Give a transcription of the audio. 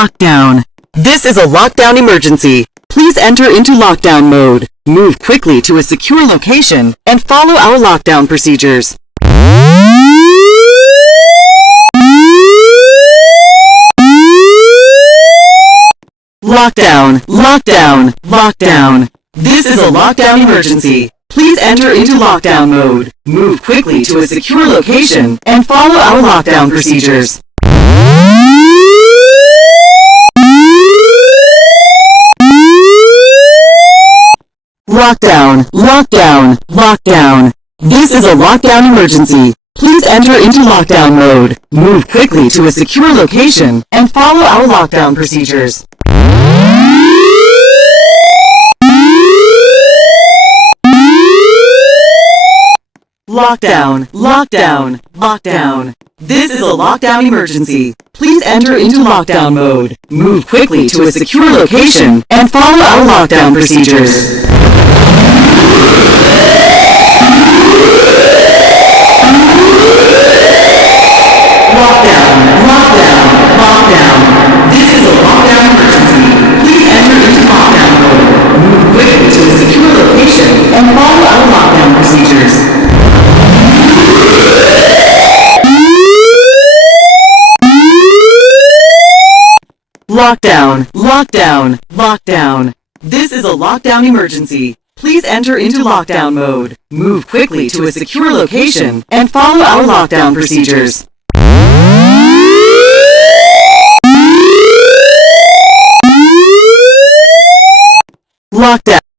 Lockdown. This is a lockdown emergency. Please enter into lockdown mode. Move quickly to a secure location and follow our lockdown procedures. Lockdown, lockdown, lockdown. This is a lockdown emergency. Please enter into lockdown mode. Move quickly to a secure location and follow our lockdown procedures. Lockdown, lockdown, lockdown. This is a lockdown emergency. Please enter into lockdown mode. Move quickly to a secure location and follow our lockdown procedures. Lockdown, lockdown, lockdown. This is a lockdown emergency. Please enter into lockdown mode. Move quickly to a secure location and follow our lockdown procedures. Lockdown, lockdown, lockdown. This is a lockdown emergency. Please enter into lockdown mode. Move quickly to a secure location and follow our lockdown procedures. Lockdown, lockdown, lockdown. This is a lockdown emergency. Please enter into lockdown mode. Move quickly to a secure location and follow our lockdown procedures. Lockdown.